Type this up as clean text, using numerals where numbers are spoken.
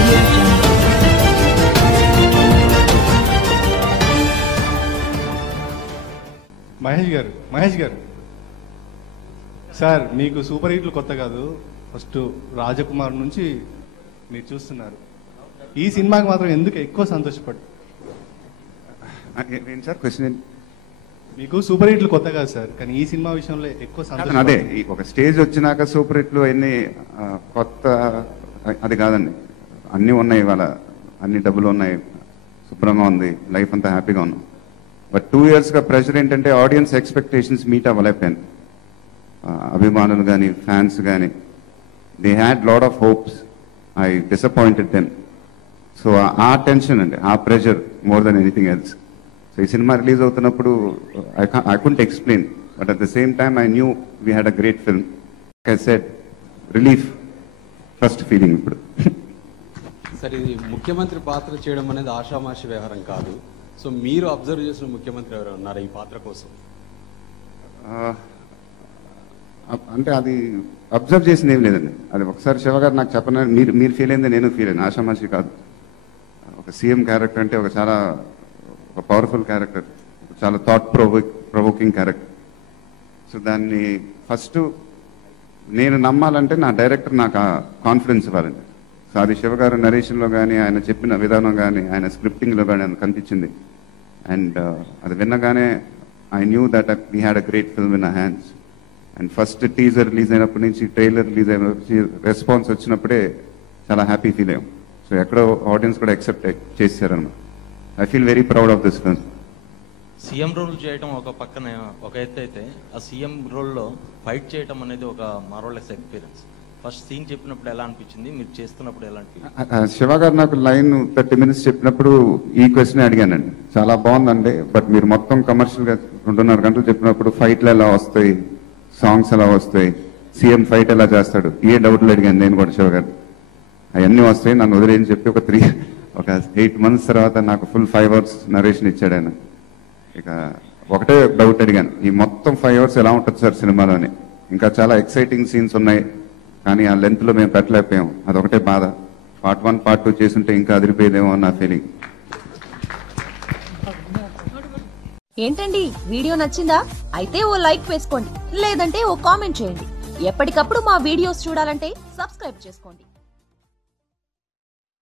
Audio Jungle. Mahesh గారు sir, మీకు super హిట్లు కొత్త కాదు. ఫస్ట్ రాజకుమార్ నుంచి మీరు చూస్తున్నారు. ఈ సినిమాకి మాత్రం ఎందుకు ఎక్కువ సంతోషపడు? సార్ క్వశ్చన్ మీకు సూపర్ హిట్లు కొత్త కాదు సార్, కానీ ఈ సినిమా విషయంలో ఎక్కువ సంతోషం. అదే ఒక స్టేజ్ వచ్చినాక సూపర్ హిట్లు అన్ని కొత్త అది కాదండి. అన్నీ ఉన్నాయి, ఇవాళ అన్ని డబ్బులు ఉన్నాయి, శుభ్రంగా ఉంది, లైఫ్ అంతా హ్యాపీగా ఉన్నాం. బట్ 2 yearsగా ప్రెషర్ ఏంటంటే ఆడియన్స్ ఎక్స్పెక్టేషన్స్ మీట్ అవ్వలేకపోయాను. అభిమానులు కానీ ఫ్యాన్స్ కానీ they had lot of hopes, I disappointed them. So ఆ టెన్షన్ అండి, ఆ pressure more than anything else. So ఈ సినిమా రిలీజ్ అవుతున్నప్పుడు I couldn't explain, but at the same time I knew we had a great film. I said relief first feeling ఇప్పుడు. సరే, ఇది ముఖ్యమంత్రి పాత్ర చేయడం అనేది ఆషామాషి వ్యవహారం కాదు. సో మీరు అబ్జర్వ్ చేసిన ముఖ్యమంత్రి ఎవరు ఉన్నారు ఈ పాత్ర కోసం? అంటే అది అబ్జర్వ్ చేసింది ఏం లేదండి. అది ఒకసారి శివ గారు నాకు చెప్పను, మీరు ఫీల్ అయింది నేను ఫీల్ అయ్యాను. ఆషామాషి కాదు. ఒక సీఎం క్యారెక్టర్ అంటే ఒక పవర్ఫుల్ క్యారెక్టర్, చాలా థాట్ ప్రొవోకింగ్ క్యారెక్టర్. సో దాన్ని ఫస్ట్ నేను నమ్మాలంటే నా డైరెక్టర్ నాకు కాన్ఫిడెన్స్ ఇవ్వాలండి. సో అది శివ గారు నరేషన్లో కానీ, ఆయన చెప్పిన విధానం కానీ, ఆయన స్క్రిప్టింగ్లో కానీ అది కనిపించింది. అండ్ అది విన్నగానే I knew that we had a great film in our hands. And first teaser release అయినప్పటి నుంచి, ట్రైలర్ రిలీజ్ అయినప్పటి రెస్పాన్స్ వచ్చినప్పుడే చాలా హ్యాపీ ఫీల్ అయ్యాం. సో ఎక్కడో ఆడియన్స్ కూడా యాక్సెప్ట్ చేశారన్నమాట. I feel very proud of this film. CM role చేయడం ఒక పక్కన ఒక ఎత్తు అయితే, ఆ సీఎం రోల్లో ఫైట్ చేయడం అనేది ఒక మారోలెస్ ఎక్స్పీరియన్స్. ఫస్ట్ సీన్ చెప్పినప్పుడు ఎలా అనిపించింది, మీరు చేస్తున్నప్పుడు ఎలా అనిపించింది? శివ గారు నాకు లైన్ 30 minutes చెప్పినప్పుడు ఈ క్వశ్చన్ అడిగానండి. చాలా బాగుందండి, బట్ మీరు మొత్తం కమర్షియల్గా 2.5 గంటలు చెప్పినప్పుడు ఫైట్లు ఎలా వస్తాయి, సాంగ్స్ ఎలా వస్తాయి, సీఎం ఫైట్ ఎలా చేస్తాడు, ఏ డౌట్లు అడిగాను నేను కూడా శివ గారు. అవన్నీ వస్తాయి, నన్ను వదిలేని చెప్పి ఒక 8 months తర్వాత నాకు ఫుల్ 5 hours నరేషన్ ఇచ్చాడు ఆయన. ఇక ఒకటే డౌట్ అడిగాను, ఈ మొత్తం 5 hours ఎలా ఉంటుంది సార్ సినిమాలోని? ఇంకా చాలా ఎక్సైటింగ్ సీన్స్ ఉన్నాయి, కానీ ఆ లెంత్లో మేము పెట్టలేకపోయాం. అదొకటే బాధ. Part 1, Part 2 చేస్తుంటే ఇంకా అదిరిపోయేదేమో అన్న ఫీలింగ్. ఏంటండి, వీడియో నచ్చిందా? అయితే ఓ లైక్ వేసుకోండి, లేదంటే ఓ కామెంట్ చేయండి. ఎప్పటికప్పుడు మా వీడియోస్ చూడాలంటే సబ్స్క్రైబ్ చేసుకోండి.